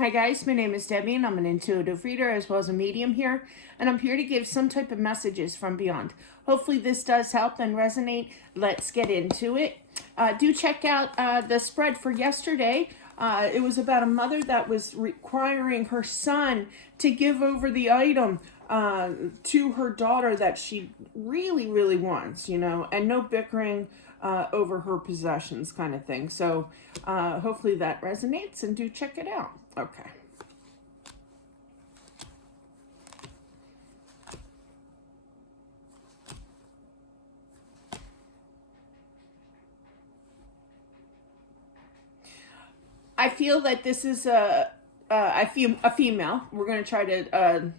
Hi guys, my name is Debbie and I'm an intuitive reader as well as a medium here, and I'm here to give some type of messages from beyond. Hopefully this does help and resonate. Let's get into it. Do check out the spread for yesterday. It was about a mother that was requiring her son to give over the item to her daughter that she really, really wants, and no bickering over her possessions kind of thing. So hopefully that resonates, and do check it out. Okay. I feel that this is a female. We're going to try to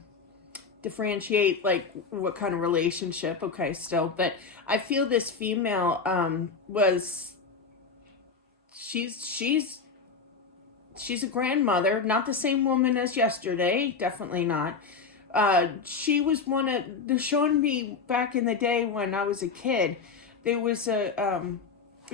differentiate like what kind of relationship. Okay, still, but I feel this female was she's she's a grandmother, not the same woman as yesterday, definitely not. She was one of, they're showing me back in the day when I was a kid, there was a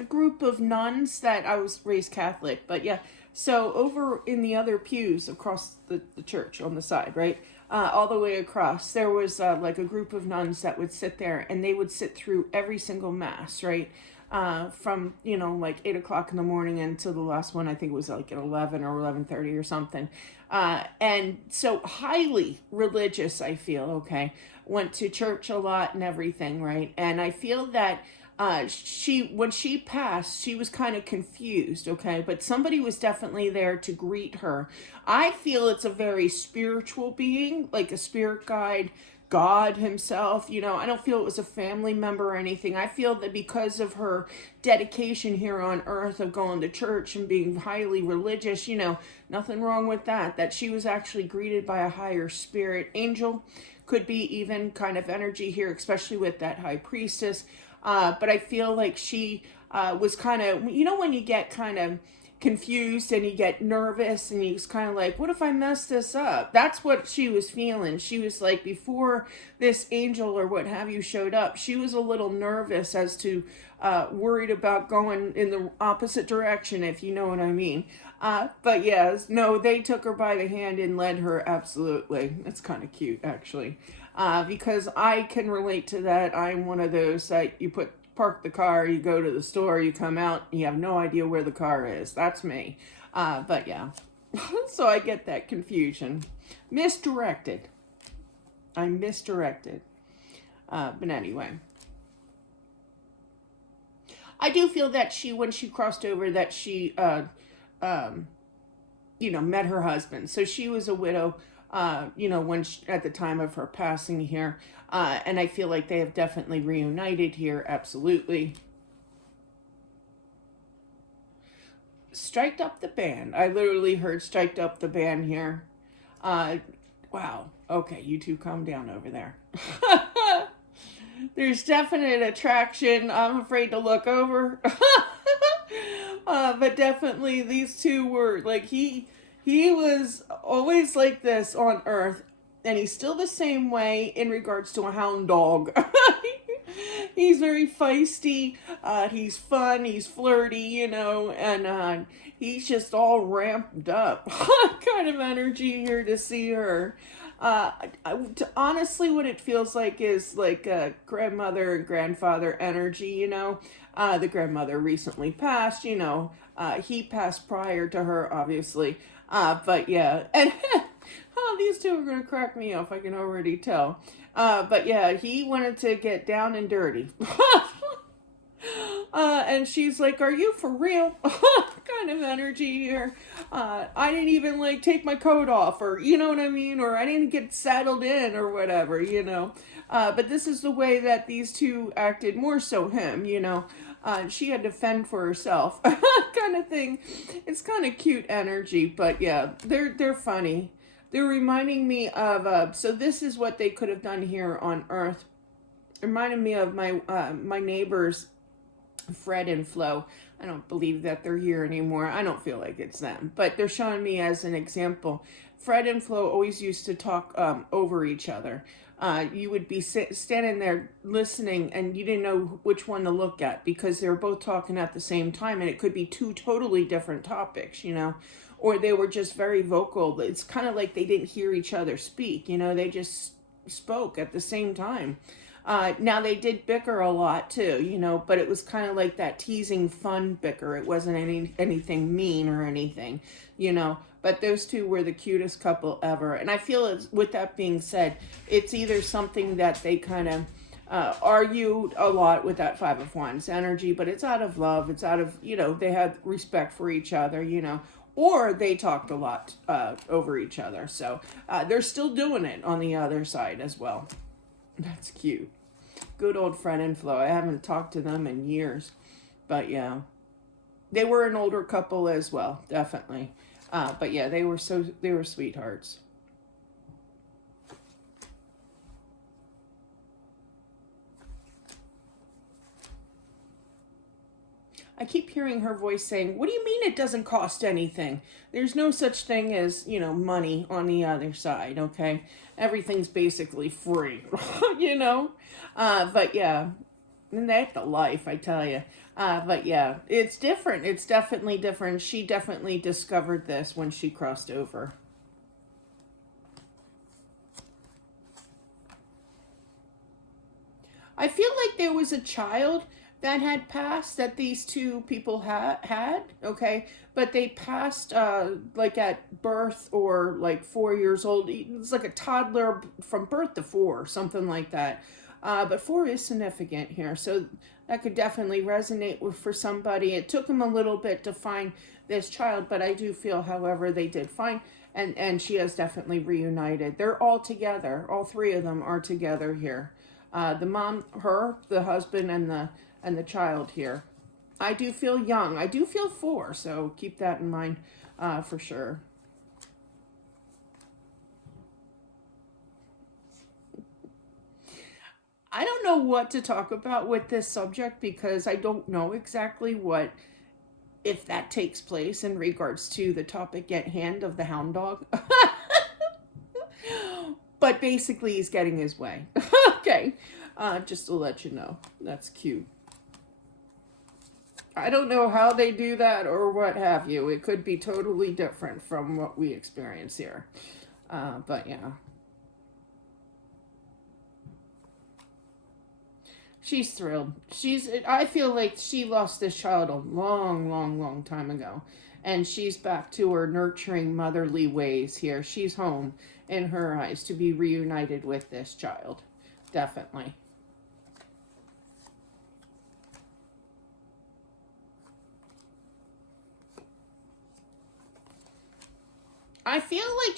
group of nuns that, I was raised Catholic, but yeah, so over in the other pews across the church on the side, right? All the way across, there was like a group of nuns that would sit there, and they would sit through every single mass, right? From like 8 o'clock in the morning until the last one. I think it was like at 11 or 11:30 or something. And so highly religious. I feel okay. Went to church a lot and everything, right? And I feel that when she passed, she was kind of confused, okay, but somebody was definitely there to greet her. I feel it's a very spiritual being, like a spirit guide, God himself. I don't feel it was a family member or anything. I feel that because of her dedication here on earth of going to church and being highly religious, nothing wrong with that, that she was actually greeted by a higher spirit angel. Could be even kind of energy here, especially with that high priestess. But I feel like she was kind of, when you get kind of confused and you get nervous and you're kind of like, what if I mess this up? That's what she was feeling. She was like, before this angel or what have you showed up, she was a little nervous as to worried about going in the opposite direction, if you know what I mean. But yes, no, they took her by the hand and led her. Absolutely. It's kind of cute, actually. Because I can relate to that. I'm one of those that you park the car, you go to the store, you come out, you have no idea where the car is. That's me. But yeah, so I get that confusion. Misdirected. I'm misdirected. But anyway, I do feel that when she crossed over, that she, met her husband. So she was a widow, at the time of her passing here. And I feel like they have definitely reunited here. Absolutely. Striked up the band. I literally heard striked up the band here. Wow. Okay, you two calm down over there. There's definite attraction. I'm afraid to look over. But definitely these two were like, he was always like this on Earth, and he's still the same way in regards to a hound dog. He's very feisty. He's fun. He's flirty, and he's just all ramped up. Kind of energy here to see her. Honestly, what it feels like is like a grandmother and grandfather energy, the grandmother recently passed, he passed prior to her, obviously. But yeah, and oh, these two are going to crack me up, I can already tell. But yeah, he wanted to get down and dirty. And she's like, are you for real? Kind of energy here. I didn't even like take my coat off, or you know what I mean? Or I didn't get saddled in or whatever, But this is the way that these two acted, more so him, she had to fend for herself, kind of thing. It's kind of cute energy, but yeah, they're funny. They're reminding me of, so this is what they could have done here on Earth. Reminded me of my neighbors, Fred and Flo. I don't believe that they're here anymore. I don't feel like it's them, but they're showing me as an example. Fred and Flo always used to talk over each other. You would be standing there listening, and you didn't know which one to look at because they were both talking at the same time, and it could be two totally different topics, or they were just very vocal. It's kind of like they didn't hear each other speak, they just spoke at the same time. Now they did bicker a lot too, but it was kind of like that teasing fun bicker. It wasn't anything mean or anything, but those two were the cutest couple ever. And I feel with that being said, it's either something that they kind of argued a lot with that Five of Wands energy, but it's out of love. It's out of, they had respect for each other, or they talked a lot over each other. So they're still doing it on the other side as well. That's cute. Good old Fred and Flo. I haven't talked to them in years, but yeah, they were an older couple as well, definitely. But yeah, they were sweethearts. I keep hearing her voice saying, "What do you mean it doesn't cost anything? There's no such thing as, money on the other side, okay? Everything's basically free," But yeah, and that's the life, I tell you. But yeah, it's different. It's definitely different. She definitely discovered this when she crossed over. I feel like there was a child that had passed that these two people had, okay, but they passed like at birth or like 4 years old. It's like a toddler from birth to 4, something like that. But 4 is significant here, so that could definitely resonate for somebody. It took them a little bit to find this child, but I do feel, however, they did find, and she has definitely reunited. They're all together. All 3 of them are together here. The mom, her, the husband, and the child here. I do feel young. I do feel 4, so keep that in mind for sure. I don't know what to talk about with this subject because I don't know exactly if that takes place in regards to the topic at hand of the hound dog. But basically, he's getting his way. Okay, just to let you know. That's cute. I don't know how they do that or what have you. It could be totally different from what we experience here. But yeah. She's thrilled. I feel like she lost this child a long, long, long time ago. And she's back to her nurturing motherly ways here. She's home in her eyes to be reunited with this child. Definitely. I feel like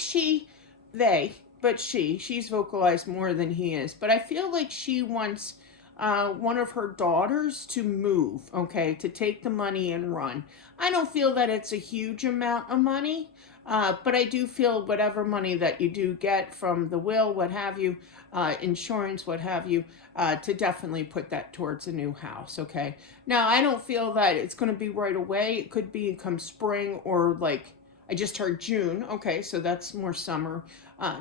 she's vocalized more than he is, but I feel like she wants one of her daughters to move, okay, to take the money and run. I don't feel that it's a huge amount of money, but I do feel whatever money that you do get from the will, what have you, insurance, what have you, to definitely put that towards a new house, okay? Now, I don't feel that it's going to be right away. It could be come spring or like I just heard June. Okay, so that's more summer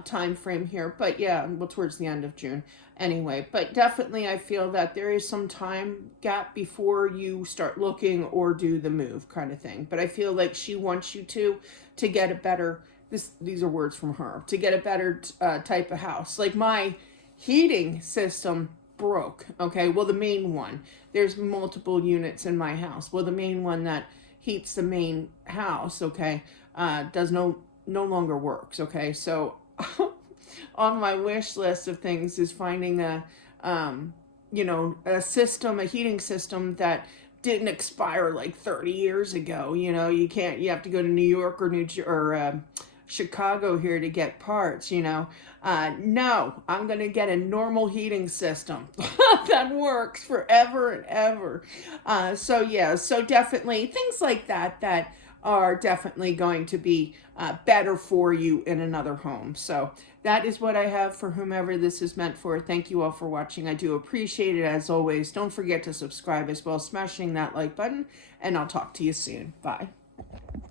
time frame here. But yeah, well, towards the end of June anyway. But definitely I feel that there is some time gap before you start looking or do the move kind of thing. But I feel like she wants you to get a better, these are words from her, to get a better type of house. Like my heating system broke. Okay, well, the main one. There's multiple units in my house. Well, the main one that heats the main house, okay, does no longer works. Okay, so on my wish list of things is finding a system, a heating system that didn't expire like 30 years ago. You have to go to New York or Chicago here to get parts. No, I'm gonna get a normal heating system that works forever and ever. So definitely things like that are definitely going to be better for you in another home. So that is what I have for whomever this is meant for. Thank you all for watching. I do appreciate it as always. Don't forget to subscribe as well, smashing that like button, and I'll talk to you soon. Bye.